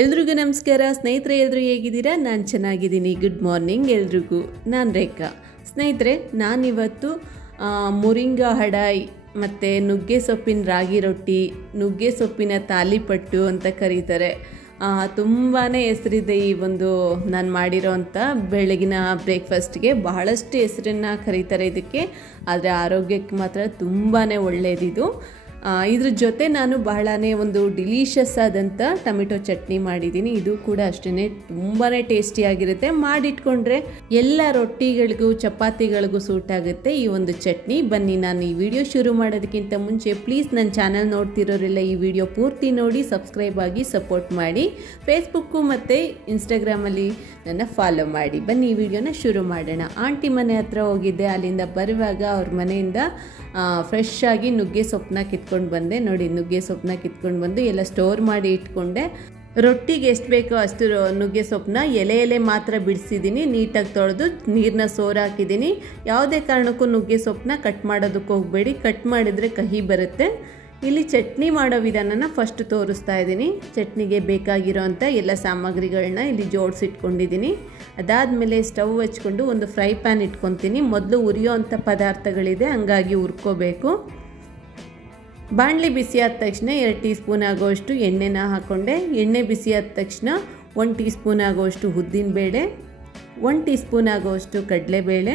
ಎಲ್ರಿಗೂ ನಮಸ್ಕಾರ ಸ್ನೇಹಿತರೆ, ಎಲ್ಲರೂ ಹೇಗಿದ್ದೀರಾ? ನಾನು ಚೆನ್ನಾಗಿದ್ದೀನಿ. ಗುಡ್ ಮಾರ್ನಿಂಗ್ ಎಲ್ರಿಗೂ. ನಾನು ರೇಖಾ. ಸ್ನೇಹಿತರೆ, ನಾನಿವತ್ತು ಮುರಿಂಗಾ ಹಡಾಯಿ ಮತ್ತು ನುಗ್ಗೆ ಸೊಪ್ಪಿನ ರಾಗಿ ರೊಟ್ಟಿ, ನುಗ್ಗೆ ಸೊಪ್ಪಿನ ತಾಲಿಪಟ್ಟು ಅಂತ ಕರೀತಾರೆ. ತುಂಬಾ ಹೆಸರಿದೆ ಈ ಒಂದು ನಾನು ಮಾಡಿರೋ ಅಂಥ ಬೆಳಗಿನ ಬ್ರೇಕ್ಫಾಸ್ಟ್ಗೆ. ಬಹಳಷ್ಟು ಹೆಸರನ್ನು ಕರೀತಾರೆ ಇದಕ್ಕೆ, ಆದರೆ ಆರೋಗ್ಯಕ್ಕೆ ಮಾತ್ರ ತುಂಬಾ ಒಳ್ಳೆಯದಿದು. ಇದ್ರ ಜೊತೆ ನಾನು ಬಹಳನೇ ಒಂದು ಡಿಲೀಷಿಯಸ್ ಆದಂಥ ಟೊಮೆಟೊ ಚಟ್ನಿ ಮಾಡಿದ್ದೀನಿ. ಇದು ಕೂಡ ಅಷ್ಟೇ ತುಂಬಾ ಟೇಸ್ಟಿಯಾಗಿರುತ್ತೆ. ಮಾಡಿಟ್ಕೊಂಡ್ರೆ ಎಲ್ಲ ರೊಟ್ಟಿಗಳಿಗೂ ಚಪಾತಿಗಳಿಗೂ ಸೂಟ್ ಆಗುತ್ತೆ ಈ ಒಂದು ಚಟ್ನಿ. ಬನ್ನಿ, ನಾನು ಈ ವಿಡಿಯೋ ಶುರು ಮಾಡೋದಕ್ಕಿಂತ ಮುಂಚೆ ಪ್ಲೀಸ್ ನನ್ನ ಚಾನಲ್ ನೋಡ್ತಿರೋರೆಲ್ಲ ಈ ವಿಡಿಯೋ ಪೂರ್ತಿ ನೋಡಿ ಸಬ್ಸ್ಕ್ರೈಬ್ ಆಗಿ ಸಪೋರ್ಟ್ ಮಾಡಿ. ಫೇಸ್ಬುಕ್ಕು ಮತ್ತು ಇನ್ಸ್ಟಾಗ್ರಾಮಲ್ಲಿ ನನ್ನ ಫಾಲೋ ಮಾಡಿ. ಬನ್ನಿ ಈ ವಿಡಿಯೋನ ಶುರು ಮಾಡೋಣ. ಆಂಟಿ ಮನೆ ಹತ್ರ ಹೋಗಿದ್ದೆ. ಅಲ್ಲಿಂದ ಬರುವಾಗ ಅವ್ರ ಮನೆಯಿಂದ ಫ್ರೆಶ್ ಆಗಿ ನುಗ್ಗೆ ಸೊಪ್ಪನ್ನ ಕಿತ್ಕೊಂಡು ಬಂದೆ. ನೋಡಿ, ನುಗ್ಗೆ ಸೊಪ್ಪನ್ನ ಕಿತ್ಕೊಂಡು ಬಂದು ಎಲ್ಲ ಸ್ಟೋರ್ ಮಾಡಿ ಇಟ್ಕೊಂಡೆ. ರೊಟ್ಟಿಗೆ ಎಷ್ಟು ಬೇಕೋ ಅಷ್ಟು ನುಗ್ಗೆ ಸೊಪ್ಪನ್ನ ಎಲೆ ಮಾತ್ರ ಬಿಡಿಸಿದ್ದೀನಿ. ನೀಟಾಗಿ ತೊಳೆದು ನೀರನ್ನ ಸೋರಾಕಿದ್ದೀನಿ. ಯಾವುದೇ ಕಾರಣಕ್ಕೂ ನುಗ್ಗೆ ಸೊಪ್ಪನ್ನ ಕಟ್ ಮಾಡೋದಕ್ಕೆ ಹೋಗಬೇಡಿ. ಕಟ್ ಮಾಡಿದರೆ ಕಹಿ ಬರುತ್ತೆ. ಇಲ್ಲಿ ಚಟ್ನಿ ಮಾಡೋ ವಿಧಾನನ ಫಸ್ಟ್ ತೋರಿಸ್ತಾ ಇದ್ದೀನಿ. ಚಟ್ನಿಗೆ ಬೇಕಾಗಿರೋ ಅಂಥ ಎಲ್ಲ ಸಾಮಗ್ರಿಗಳನ್ನ ಇಲ್ಲಿ ಜೋಡಿಸಿಟ್ಕೊಂಡಿದ್ದೀನಿ. ಅದಾದಮೇಲೆ ಸ್ಟವ್ ಹಚ್ಕೊಂಡು ಒಂದು ಫ್ರೈ ಪ್ಯಾನ್ ಇಟ್ಕೊತೀನಿ. ಮೊದಲು ಉರಿಯೋ ಅಂಥ ಪದಾರ್ಥಗಳಿದೆ, ಹಂಗಾಗಿ ಹುರ್ಕೋಬೇಕು. ಬಾಣಲಿ ಬಿಸಿ ಆದ ತಕ್ಷಣ 2 ಟೀ ಸ್ಪೂನ್ ಆಗೋಷ್ಟು ಎಣ್ಣೆನ ಹಾಕ್ಕೊಂಡೆ. ಎಣ್ಣೆ ಬಿಸಿ ಆದ ತಕ್ಷಣ 1 ಟೀ ಸ್ಪೂನ್ ಆಗೋಷ್ಟು ಉದ್ದಿನಬೇಳೆ, 1 ಟೀ ಸ್ಪೂನ್ ಆಗೋಷ್ಟು ಕಡಲೆಬೇಳೆ.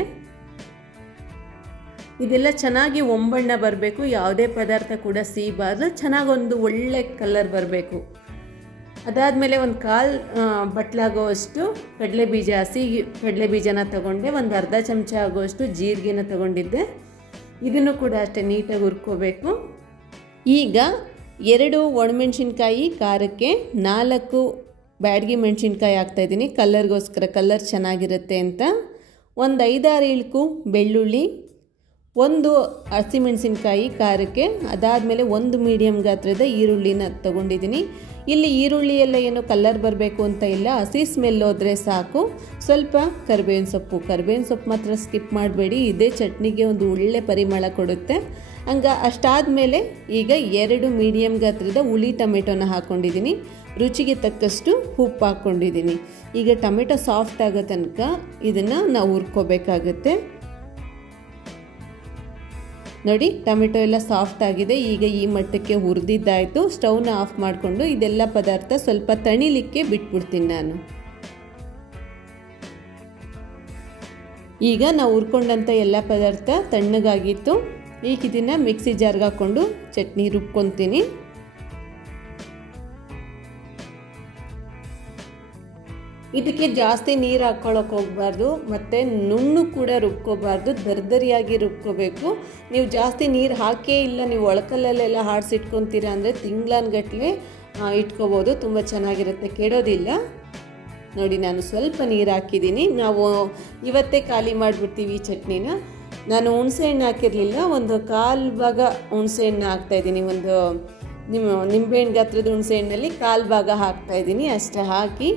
ಇದೆಲ್ಲ ಚೆನ್ನಾಗಿ ಒಂಬಣ್ಣ ಬರಬೇಕು. ಯಾವುದೇ ಪದಾರ್ಥ ಕೂಡ ಸಿಗಬಾರ್ದು. ಚೆನ್ನಾಗೊಂದು ಒಳ್ಳೆ ಕಲರ್ ಬರಬೇಕು. ಅದಾದಮೇಲೆ ಒಂದು 1/4 ಬಟ್ಲಾಗೋಷ್ಟು ಕಡಲೆಬೀಜ, ಹಸಿ ಕಡಲೆಬೀಜನ ತೊಗೊಂಡೆ. ಒಂದು ಅರ್ಧ ಚಮಚ ಆಗೋಷ್ಟು ಜೀರಿಗೆನ ತೊಗೊಂಡಿದ್ದೆ. ಇದನ್ನು ಕೂಡ ಅಷ್ಟೇ ನೀಟಾಗಿ ಹುರ್ಕೋಬೇಕು. ಈಗ 2 ಒಣಮೆಣ್ಸಿನ್ಕಾಯಿ ಖಾರಕ್ಕೆ, 4 ಬ್ಯಾಡಗಿ ಮೆಣಸಿನ್ಕಾಯಿ ಹಾಕ್ತಾಯಿದ್ದೀನಿ ಕಲರ್ಗೋಸ್ಕರ, ಕಲರ್ ಚೆನ್ನಾಗಿರುತ್ತೆ ಅಂತ. ಒಂದು 5-6 ಇಳ್ಕು ಬೆಳ್ಳುಳ್ಳಿ, 1 ಹಸಿಮೆಣಸಿನ್ಕಾಯಿ ಖಾರಕ್ಕೆ. ಅದಾದಮೇಲೆ 1 ಮೀಡಿಯಮ್ ಗಾತ್ರದ ಈರುಳ್ಳಿನ ತೊಗೊಂಡಿದ್ದೀನಿ. ಇಲ್ಲಿ ಈರುಳ್ಳಿ ಎಲ್ಲ ಏನು ಕಲರ್ ಬರಬೇಕು ಅಂತ ಇಲ್ಲ, ಹಸಿ ಸ್ಮೆಲ್ ಹೋದರೆ ಸಾಕು. ಸ್ವಲ್ಪ ಕರಿಬೇವಿನ ಸೊಪ್ಪು ಮಾತ್ರ ಸ್ಕಿಪ್ ಮಾಡಬೇಡಿ. ಇದೇ ಚಟ್ನಿಗೆ ಒಂದು ಒಳ್ಳೆ ಪರಿಮಳ ಕೊಡುತ್ತೆ. ಅಷ್ಟಾದಮೇಲೆ ಈಗ 2 ಮೀಡಿಯಮ್ ಗಾತ್ರದ ಹುಳಿ ಟೊಮೆಟೊನ ಹಾಕ್ಕೊಂಡಿದ್ದೀನಿ. ರುಚಿಗೆ ತಕ್ಕಷ್ಟು ಉಪ್ಪು ಹಾಕ್ಕೊಂಡಿದ್ದೀನಿ. ಈಗ ಟೊಮೆಟೊ ಸಾಫ್ಟ್ ಆಗೋ ತನಕ ಇದನ್ನು ನಾವು ಹುರ್ಕೋಬೇಕಾಗುತ್ತೆ. ನೋಡಿ, ಟೊಮೆಟೊ ಎಲ್ಲ ಸಾಫ್ಟ್ ಆಗಿದೆ. ಈಗ ಈ ಮಟ್ಟಕ್ಕೆ ಹುರಿದಿದ್ದಾಯಿತು. ಸ್ಟವ್ನ ಆಫ್ ಮಾಡಿಕೊಂಡು ಇದೆಲ್ಲ ಪದಾರ್ಥ ಸ್ವಲ್ಪ ತಣಿಲಿಕ್ಕೆ ಬಿಟ್ಬಿಡ್ತೀನಿ ನಾನು. ಈಗ ನಾವು ಹುರ್ಕೊಂಡಂಥ ಎಲ್ಲ ಪದಾರ್ಥ ತಣ್ಣಗಾಗಿತ್ತು. ಈಗ ಇದನ್ನು ಮಿಕ್ಸಿ ಜಾರ್ಗೆ ಹಾಕ್ಕೊಂಡು ಚಟ್ನಿ ರುಬ್ಕೊತೀನಿ. ಇದಕ್ಕೆ ಜಾಸ್ತಿ ನೀರು ಹಾಕ್ಕೊಳ್ಳೋಕೆ ಹೋಗಬಾರ್ದು, ಮತ್ತು ನುಣ್ಣು ಕೂಡ ರುಬ್ಕೋಬಾರ್ದು, ದರ್ದರಿಯಾಗಿ ರುಬ್ಕೋಬೇಕು. ನೀವು ಜಾಸ್ತಿ ನೀರು ಹಾಕೇ ಇಲ್ಲ, ನೀವು ಒಳಕಲ್ಲಲ್ಲೆಲ್ಲ ಹಾಡಿಸಿಟ್ಕೊತೀರ ಅಂದರೆ ತಿಂಗಳಾನ್ಗಟ್ಲೆ ಇಟ್ಕೋಬೋದು. ತುಂಬ ಚೆನ್ನಾಗಿರುತ್ತೆ, ಕೆಡೋದಿಲ್ಲ. ನೋಡಿ, ನಾನು ಸ್ವಲ್ಪ ನೀರು ಹಾಕಿದ್ದೀನಿ. ನಾವು ಇವತ್ತೇ ಖಾಲಿ ಮಾಡಿಬಿಡ್ತೀವಿ ಈ ಚಟ್ನಿನ. ನಾನು ಹುಣಸೆಹಣ್ಣು ಹಾಕಿರಲಿಲ್ಲ, ಒಂದು 1/4 ಭಾಗ ಹುಣಸೆಹಣ್ಣು ಹಾಕ್ತಾಯಿದ್ದೀನಿ. ಒಂದು ನಿಂಬೆಹಣ್ಣು ಗಾತ್ರದ ಹುಣಸೆಹಣ್ಣಲ್ಲಿ 1/4 ಭಾಗ ಹಾಕ್ತಾಯಿದ್ದೀನಿ. ಅಷ್ಟೇ ಹಾಕಿ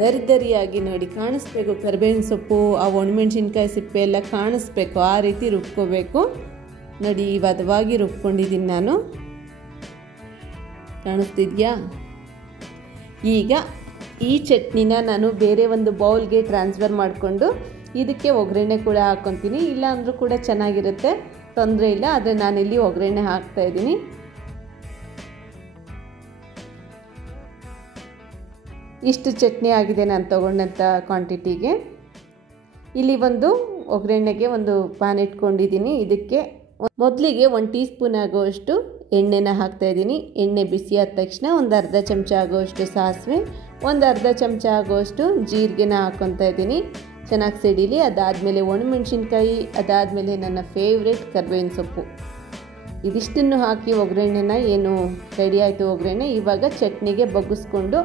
ದರಿದರಿಯಾಗಿ, ನೋಡಿ ಕಾಣಿಸ್ಬೇಕು, ಕರಿಬೇವಿನ ಸೊಪ್ಪು, ಆ ಒಣಮೆಣ್ಸಿನ್ಕಾಯಿ ಸಿಪ್ಪೆ ಎಲ್ಲ ಕಾಣಿಸ್ಬೇಕು, ಆ ರೀತಿ ರುಬ್ಕೋಬೇಕು. ನೋಡಿ, ವಧವಾಗಿ ರುಬ್ಕೊಂಡಿದ್ದೀನಿ ನಾನು. ಕಾಣಿಸ್ತಿದ್ಯಾ? ಈಗ ಈ ಚಟ್ನಿನ ನಾನು ಬೇರೆ ಒಂದು ಬೌಲ್ಗೆ ಟ್ರಾನ್ಸ್ಫರ್ ಮಾಡಿಕೊಂಡು ಇದಕ್ಕೆ ಒಗ್ಗರಣೆ ಕೂಡ ಹಾಕ್ಕೊತೀನಿ. ಇಲ್ಲ ಅಂದರೂ ಕೂಡ ಚೆನ್ನಾಗಿರುತ್ತೆ, ತೊಂದರೆ ಇಲ್ಲ. ಆದರೆ ನಾನಿಲ್ಲಿ ಒಗ್ಗರಣೆ ಹಾಕ್ತಾಯಿದ್ದೀನಿ. ಇಷ್ಟು ಚಟ್ನಿ ಆಗಿದೆ ನಾನು ತೊಗೊಂಡಂಥ ಕ್ವಾಂಟಿಟಿಗೆ. ಇಲ್ಲಿ ಒಂದು ಒಗ್ಗರಣೆಗೆ ಒಂದು ಪ್ಯಾನ್ ಇಟ್ಕೊಂಡಿದ್ದೀನಿ. ಇದಕ್ಕೆ ಮೊದಲಿಗೆ 1 ಟೀ ಸ್ಪೂನ್ ಆಗೋಷ್ಟು ಎಣ್ಣೆನ ಹಾಕ್ತಾಯಿದ್ದೀನಿ. ಎಣ್ಣೆ ಬಿಸಿ ಆದ ತಕ್ಷಣ ಒಂದು ಅರ್ಧ ಚಮಚ ಆಗೋಷ್ಟು ಸಾಸಿವೆ, ಒಂದು ಅರ್ಧ ಚಮಚ ಆಗೋಷ್ಟು ಜೀರಿಗೆನ ಹಾಕ್ಕೊತಾ ಇದ್ದೀನಿ. ಚೆನ್ನಾಗಿ ಸಿಡಿಲಿ. ಅದಾದಮೇಲೆ ಒಣಮೆಣ್ಸಿನ್ಕಾಯಿ, ಅದಾದಮೇಲೆ ನನ್ನ ಫೇವ್ರೇಟ್ ಕರಿಬೇವಿನ ಸೊಪ್ಪು. ಇದಿಷ್ಟನ್ನು ಹಾಕಿ ಒಗ್ಗರಣೆನ ಏನು ರೆಡಿ ಆಯಿತು ಒಗ್ಗರಣೆ. ಇವಾಗ ಚಟ್ನಿಗೆ ಬಗ್ಗಿಸ್ಕೊಂಡು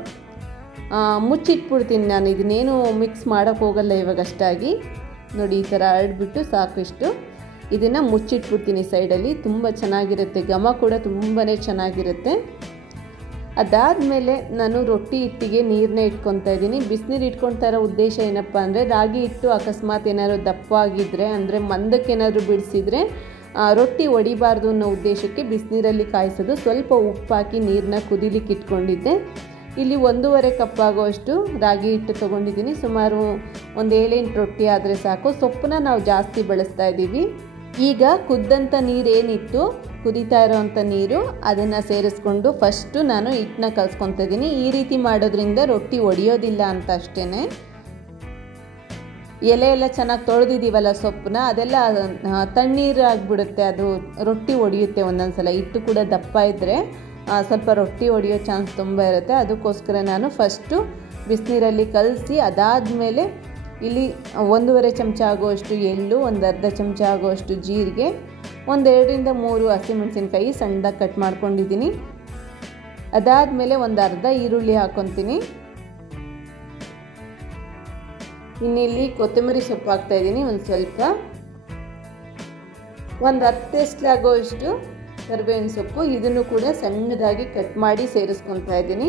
ಮುಚ್ಚಿಟ್ಬಿಡ್ತೀನಿ ನಾನು. ಇದನ್ನೇನು ಮಿಕ್ಸ್ ಮಾಡೋಕ್ಕೆ ಹೋಗಲ್ಲ ಇವಾಗ ಅಷ್ಟಾಗಿ. ನೋಡಿ, ಈ ಥರ ಹರಡ್ಬಿಟ್ಟು ಸಾಕಿಷ್ಟು ಇದನ್ನು ಮುಚ್ಚಿಟ್ಬಿಡ್ತೀನಿ ಸೈಡಲ್ಲಿ. ತುಂಬ ಚೆನ್ನಾಗಿರುತ್ತೆ, ಘಮ ಕೂಡ ತುಂಬಾ ಚೆನ್ನಾಗಿರುತ್ತೆ. ಅದಾದಮೇಲೆ ನಾನು ರೊಟ್ಟಿ ಹಿಟ್ಟಿಗೆ ನೀರನ್ನ ಇಟ್ಕೊತಾ ಇದ್ದೀನಿ. ಬಿಸಿನೀರು ಇಟ್ಕೊಳ್ತಾ ಇರೋ ಉದ್ದೇಶ ಏನಪ್ಪ ಅಂದರೆ, ರಾಗಿ ಹಿಟ್ಟು ಅಕಸ್ಮಾತ್ ಏನಾದರೂ ದಪ್ಪ ಆಗಿದ್ದರೆ, ಅಂದರೆ ಮಂದಕ್ಕೇನಾದರೂ ಬಿಡಿಸಿದರೆ ರೊಟ್ಟಿ ಒಡಿಬಾರ್ದು ಅನ್ನೋ ಉದ್ದೇಶಕ್ಕೆ ಬಿಸಿನೀರಲ್ಲಿ ಕಾಯಿಸೋದು. ಸ್ವಲ್ಪ ಉಪ್ಪು ಹಾಕಿ ನೀರನ್ನ ಕುದಿಲಿಕ್ಕೆ ಇಟ್ಕೊಂಡಿದ್ದೆ. ಇಲ್ಲಿ 1.5 ಕಪ್ ಆಗುವಷ್ಟು ರಾಗಿ ಹಿಟ್ಟು ತೊಗೊಂಡಿದ್ದೀನಿ. ಸುಮಾರು ಒಂದು 7-8 ರೊಟ್ಟಿ ಆದರೆ ಸಾಕು. ಸೊಪ್ಪನ್ನ ನಾವು ಜಾಸ್ತಿ ಬಳಸ್ತಾ ಇದ್ದೀವಿ. ಈಗ ಕುದ್ದಂಥ ನೀರು ಏನಿತ್ತು, ಕುದೀತಾ ಇರೋವಂಥ ನೀರು, ಅದನ್ನು ಸೇರಿಸ್ಕೊಂಡು ಫಸ್ಟು ನಾನು ಹಿಟ್ಟನ್ನ ಕಲಿಸ್ಕೊತಾ ಇದ್ದೀನಿ. ಈ ರೀತಿ ಮಾಡೋದ್ರಿಂದ ರೊಟ್ಟಿ ಒಡೆಯೋದಿಲ್ಲ ಅಂತ ಅಷ್ಟೇ. ಎಲೆ ಎಲ್ಲ ಚೆನ್ನಾಗಿ ತೊಳೆದಿದ್ದೀವಲ್ಲ ಸೊಪ್ಪನ್ನ, ಅದೆಲ್ಲ ತಣ್ಣೀರು ಆಗಿಬಿಡುತ್ತೆ, ಅದು ರೊಟ್ಟಿ ಒಡೆಯುತ್ತೆ ಒಂದೊಂದು ಸಲ. ಹಿಟ್ಟು ಕೂಡ ದಪ್ಪ ಇದ್ದರೆ ಸ್ವಲ್ಪ ರೊಟ್ಟಿ ಒಡೆಯೋ ಚಾನ್ಸ್ ತುಂಬ ಇರುತ್ತೆ. ಅದಕ್ಕೋಸ್ಕರ ನಾನು ಫಸ್ಟು ಬಿಸಿನೀರಲ್ಲಿ ಕಲಸಿ, ಅದಾದಮೇಲೆ ಇಲ್ಲಿ 1.5 ಚಮಚ ಆಗುವಷ್ಟು ಎಳ್ಳು, ಒಂದು ಅರ್ಧ ಚಮಚ ಆಗುವಷ್ಟು ಜೀರಿಗೆ, 2-3 ಹಸಿಮೆಣಸಿನ್ಕಾಯಿ ಸಣ್ಣದಾಗಿ ಕಟ್ ಮಾಡ್ಕೊಂಡಿದ್ದೀನಿ. ಅದಾದಮೇಲೆ ಒಂದು ಅರ್ಧ ಈರುಳ್ಳಿ ಹಾಕ್ಕೊತೀನಿ. ಇನ್ನಿಲ್ಲಿ ಕೊತ್ತಂಬರಿ ಸೊಪ್ಪು ಹಾಕ್ತಾಯಿದ್ದೀನಿ ಒಂದು ಸ್ವಲ್ಪ, ಒಂದು 10 ಎಸ್ಲಾಗುವಷ್ಟು ಕರಿಬೇವಿನ ಸೊಪ್ಪು, ಇದನ್ನು ಕೂಡ ಸಣ್ಣದಾಗಿ ಕಟ್ ಮಾಡಿ ಸೇರಿಸ್ಕೊತಾ ಇದ್ದೀನಿ.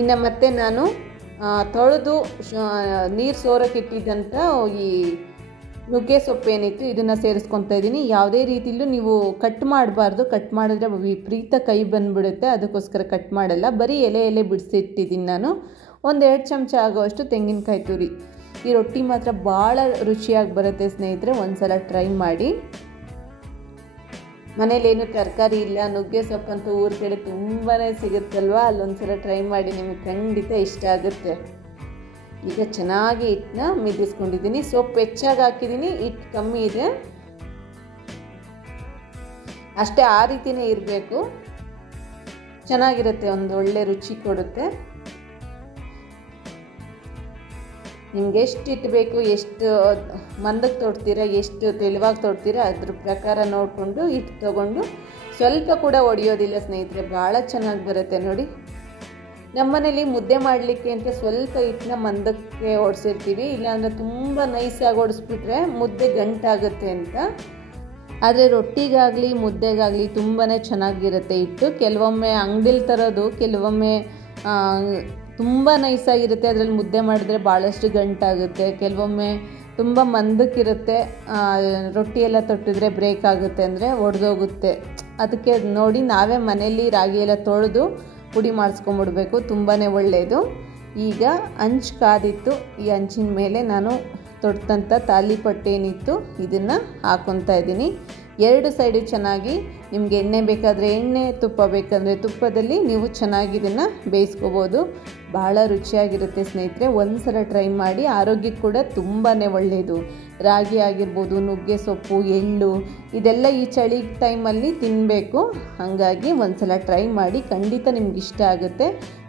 ಇನ್ನು ಮತ್ತೆ ನಾನು ತೊಳೆದು ನೀರು ಸೋರಕ್ಕೆ ಇಟ್ಟಿದ್ದಂಥ ಈ ನುಗ್ಗೆ ಸೊಪ್ಪು ಏನಿತ್ತು ಇದನ್ನು ಸೇರಿಸ್ಕೊತಾ ಇದ್ದೀನಿ. ಯಾವುದೇ ರೀತಿಯಲ್ಲೂ ನೀವು ಕಟ್ ಮಾಡಬಾರ್ದು, ಕಟ್ ಮಾಡಿದ್ರೆ ವಿಪರೀತ ಕೈ ಬಂದುಬಿಡುತ್ತೆ, ಅದಕ್ಕೋಸ್ಕರ ಕಟ್ ಮಾಡಲ್ಲ. ಬರೀ ಎಲೆ ಬಿಡಿಸಿಟ್ಟಿದ್ದೀನಿ ನಾನು. 1-2 ಚಮಚ ಆಗೋವಷ್ಟು ತೆಂಗಿನಕಾಯಿ ತುರಿ. ಈ ರೊಟ್ಟಿ ಮಾತ್ರ ಭಾಳ ರುಚಿಯಾಗಿ ಬರುತ್ತೆ ಸ್ನೇಹಿತರೆ, ಒಂದು ಸಲ ಟ್ರೈ ಮಾಡಿ. ಮನೇಲೇನು ತರಕಾರಿ ಇಲ್ಲ, ನುಗ್ಗೆ ಸೊಪ್ಪಂತೂ ಊರ ಕಡೆ ತುಂಬಾ ಸಿಗುತ್ತಲ್ವ, ಅಲ್ಲೊಂದ್ಸಲ ಟ್ರೈ ಮಾಡಿ, ನಿಮಗೆ ಖಂಡಿತ ಇಷ್ಟ ಆಗುತ್ತೆ. ಈಗ ಚೆನ್ನಾಗಿ ಹಿಟ್ಟನ್ನ ಮಿದಿಸ್ಕೊಂಡಿದ್ದೀನಿ. ಸೊಪ್ಪು ಹೆಚ್ಚಾಗಿ ಹಾಕಿದ್ದೀನಿ, ಹಿಟ್ಟು ಕಮ್ಮಿ ಇದೆ ಅಷ್ಟೇ. ಆ ರೀತಿಯೇ ಇರಬೇಕು, ಚೆನ್ನಾಗಿರುತ್ತೆ, ಒಂದು ಒಳ್ಳೆ ರುಚಿ ಕೊಡುತ್ತೆ. ನಿಮ್ಗೆ ಎಷ್ಟು ಹಿಟ್ಟು ಬೇಕು, ಎಷ್ಟು ಮಂದಕ್ಕೆ ತೊಡ್ತೀರಾ, ಎಷ್ಟು ತೆಳುವಾಗಿ ತೊಡ್ತೀರಾ, ಅದ್ರ ಪ್ರಕಾರ ನೋಡಿಕೊಂಡು ಹಿಟ್ಟು ತೊಗೊಂಡು, ಸ್ವಲ್ಪ ಕೂಡ ಒಡೆಯೋದಿಲ್ಲ ಸ್ನೇಹಿತರೆ, ಭಾಳ ಚೆನ್ನಾಗಿ ಬರುತ್ತೆ ನೋಡಿ. ನಮ್ಮನೇಲಿ ಮುದ್ದೆ ಮಾಡಲಿಕ್ಕೆ ಅಂತ ಸ್ವಲ್ಪ ಹಿಟ್ಟನ್ನ ಮಂದಕ್ಕೆ ಓಡಿಸಿರ್ತೀವಿ, ಇಲ್ಲಾಂದರೆ ತುಂಬ ನೈಸಾಗಿ ಓಡಿಸ್ಬಿಟ್ರೆ ಮುದ್ದೆ ಗಂಟಾಗುತ್ತೆ ಅಂತ. ಆದರೆ ರೊಟ್ಟಿಗಾಗಲಿ ಮುದ್ದೆಗಾಗಲಿ ತುಂಬಾ ಚೆನ್ನಾಗಿರುತ್ತೆ ಹಿಟ್ಟು. ಕೆಲವೊಮ್ಮೆ ಅಂಗಡಿಲಿ ತರೋದು ಕೆಲವೊಮ್ಮೆ ತುಂಬ ನೈಸಾಗಿರುತ್ತೆ, ಅದರಲ್ಲಿ ಮುದ್ದೆ ಮಾಡಿದ್ರೆ ಭಾಳಷ್ಟು ಗಂಟಾಗುತ್ತೆ. ಕೆಲವೊಮ್ಮೆ ತುಂಬ ಮಂದಕ್ಕಿರುತ್ತೆ, ರೊಟ್ಟಿ ಎಲ್ಲ ತೊಟ್ಟಿದ್ರೆ ಬ್ರೇಕ್ ಆಗುತ್ತೆ, ಅಂದರೆ ಒಡೆದೋಗುತ್ತೆ. ಅದಕ್ಕೆ ನೋಡಿ ನಾವೇ ಮನೆಯಲ್ಲಿ ರಾಗಿ ಎಲ್ಲ ತೊಳೆದು ಪುಡಿ ಮಾಡಿಸ್ಕೊಂಬಿಡ್ಬೇಕು, ತುಂಬಾ ಒಳ್ಳೆಯದು. ಈಗ ಹಂಚು ಕಾದಿತ್ತು, ಈ ಹಂಚಿನ ಮೇಲೆ ನಾನು ತೊಟ್ಟಂಥ ತಾಲಿಪಟ್ಟು ಏನಿತ್ತು ಇದನ್ನು ಹಾಕ್ಕೊತಾ ಇದ್ದೀನಿ. 2 ಸೈಡು ಚೆನ್ನಾಗಿ, ನಿಮಗೆ ಎಣ್ಣೆ ಬೇಕಾದರೆ ಎಣ್ಣೆ, ತುಪ್ಪ ಬೇಕಂದರೆ ತುಪ್ಪದಲ್ಲಿ ನೀವು ಚೆನ್ನಾಗಿ ಇದನ್ನು ಬೇಯಿಸ್ಕೋಬೋದು. ಭಾಳ ರುಚಿಯಾಗಿರುತ್ತೆ ಸ್ನೇಹಿತರೆ, ಒಂದು ಸಲ ಟ್ರೈ ಮಾಡಿ. ಆರೋಗ್ಯಕ್ಕೆ ಕೂಡ ತುಂಬಾ ಒಳ್ಳೆಯದು. ರಾಗಿ ಆಗಿರ್ಬೋದು, ನುಗ್ಗೆ ಸೊಪ್ಪು, ಎಳ್ಳು, ಇದೆಲ್ಲ ಈ ಚಳಿ ಟೈಮಲ್ಲಿ ತಿನ್ನಬೇಕು. ಹಾಗಾಗಿ ಒಂದು ಸಲ ಟ್ರೈ ಮಾಡಿ, ಖಂಡಿತ ನಿಮ್ಗೆ ಇಷ್ಟ ಆಗುತ್ತೆ.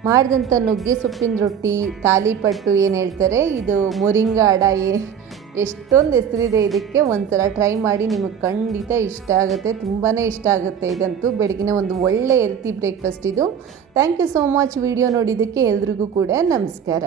ಮಾಡಿದಂಥ ನುಗ್ಗೆ ಸೊಪ್ಪಿನ ರೊಟ್ಟಿ, ತಾಲಿಪಟ್ಟು ಏನು ಹೇಳ್ತಾರೆ, ಇದು ಮೊರಿಂಗಾ ಅಡ, ಎಷ್ಟೊಂದು ಹೆಸರಿದೆ ಇದಕ್ಕೆ. ಒಂದು ಸಲ ಟ್ರೈ ಮಾಡಿ, ನಿಮಗೆ ಖಂಡಿತ ಇಷ್ಟ ಆಗುತ್ತೆ, ತುಂಬಾ ಇಷ್ಟ ಆಗುತ್ತೆ. ಇದಂತೂ ಬೆಳಗಿನ ಒಂದು ಒಳ್ಳೆ ಹೆಲ್ತಿ ಬ್ರೇಕ್ಫಾಸ್ಟ್ ಇದು. Thank you so much video ನೋಡಿದ್ದಕ್ಕೆ ಎಲ್ರಿಗೂ ಕೂಡ ನಮಸ್ಕಾರ.